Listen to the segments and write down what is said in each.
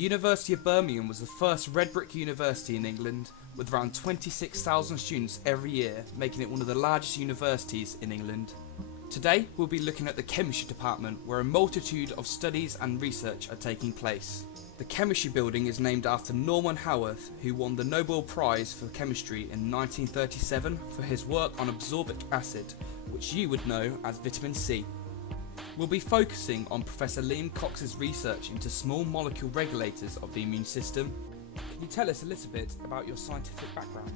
University of Birmingham was the first red brick university in England, with around 26,000 students every year, making it one of the largest universities in England. Today we'll be looking at the chemistry department, where a multitude of studies and research are taking place. The chemistry building is named after Norman Haworth, who won the Nobel Prize for Chemistry in 1937 for his work on absorbic acid, which you would know as vitamin C. We'll be focusing on Professor Liam Cox's research into small molecule regulators of the immune system. Can you tell us a little bit about your scientific background?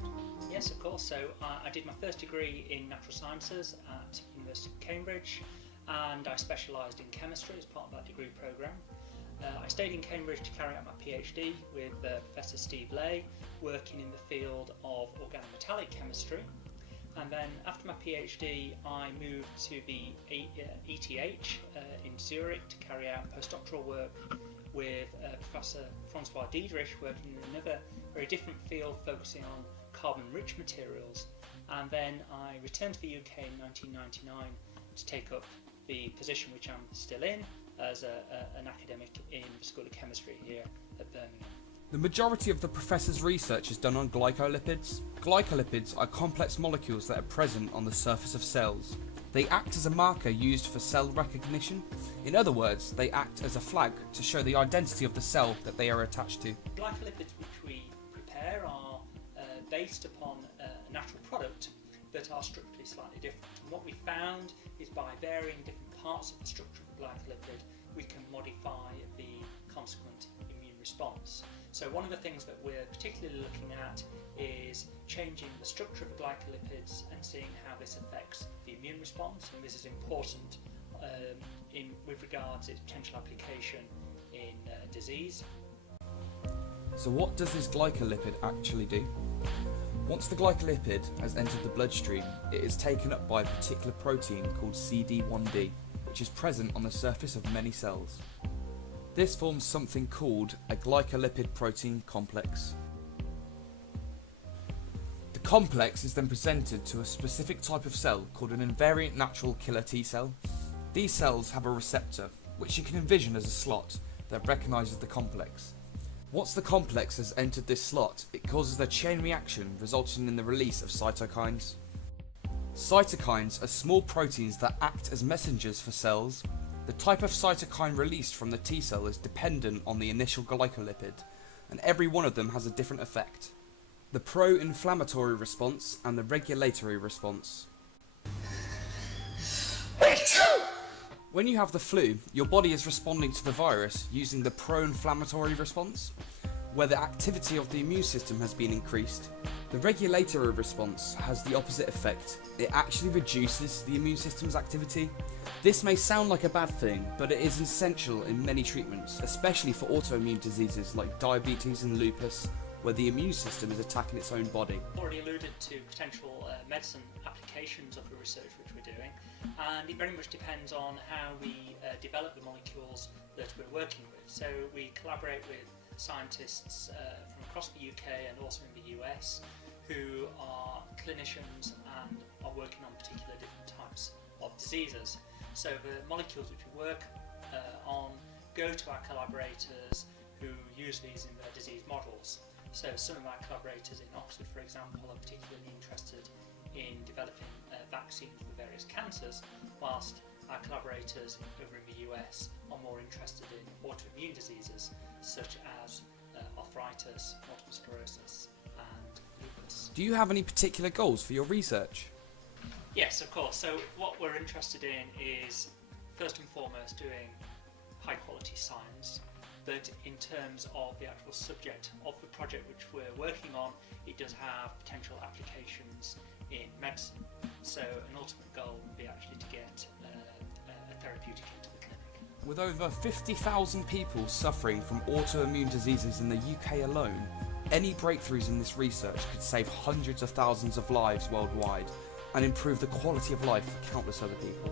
Yes, of course. So I did my first degree in natural sciences at University of Cambridge, and I specialised in chemistry as part of that degree programme. I stayed in Cambridge to carry out my PhD with Professor Steve Lay, working in the field of organometallic chemistry. And then after my PhD, I moved to the ETH in Zurich to carry out postdoctoral work with Professor Francois Diedrich, working in another very different field focusing on carbon-rich materials. And then I returned to the UK in 1999 to take up the position which I'm still in as an academic in the School of Chemistry here at Birmingham. The majority of the professor's research is done on glycolipids. Glycolipids are complex molecules that are present on the surface of cells. They act as a marker used for cell recognition. In other words, they act as a flag to show the identity of the cell that they are attached to. Glycolipids which we prepare are based upon a natural product but are structurally slightly different. And what we found is by varying different parts of the structure of the glycolipid, we can modify the consequent immune response. So one of the things that we're particularly looking at is changing the structure of the glycolipids and seeing how this affects the immune response, and this is important with regards to its potential application in disease. So what does this glycolipid actually do? Once the glycolipid has entered the bloodstream, it is taken up by a particular protein called CD1D, which is present on the surface of many cells. This forms something called a glycolipid protein complex. The complex is then presented to a specific type of cell called an invariant natural killer T cell. These cells have a receptor, which you can envision as a slot, that recognises the complex. Once the complex has entered this slot, it causes a chain reaction resulting in the release of cytokines. Cytokines are small proteins that act as messengers for cells. The type of cytokine released from the T cell is dependent on the initial glycolipid, and every one of them has a different effect. The pro-inflammatory response and the regulatory response. When you have the flu, your body is responding to the virus using the pro-inflammatory response, where the activity of the immune system has been increased. The regulatory response has the opposite effect. It actually reduces the immune system's activity. This may sound like a bad thing, but it is essential in many treatments, especially for autoimmune diseases like diabetes and lupus, where the immune system is attacking its own body. I've already alluded to potential medicine applications of the research which we're doing, and it very much depends on how we develop the molecules that we're working with. So we collaborate with scientists from across the UK and also in the US who are clinicians and are working on particular different types of diseases. So the molecules which we work on go to our collaborators who use these in their disease models. So some of our collaborators in Oxford, for example, are particularly interested in developing vaccines for various cancers, whilst our collaborators over in the US are more interested in autoimmune diseases such as arthritis, multiple sclerosis and lupus. Do you have any particular goals for your research? Yes, of course. So what we're interested in is first and foremost doing high quality science, but in terms of the actual subject of the project which we're working on, it does have potential applications in medicine. So an ultimate goal would be actually to get a therapeutic into the clinic. With over 50,000 people suffering from autoimmune diseases in the UK alone, any breakthroughs in this research could save hundreds of thousands of lives worldwide and improve the quality of life for countless other people.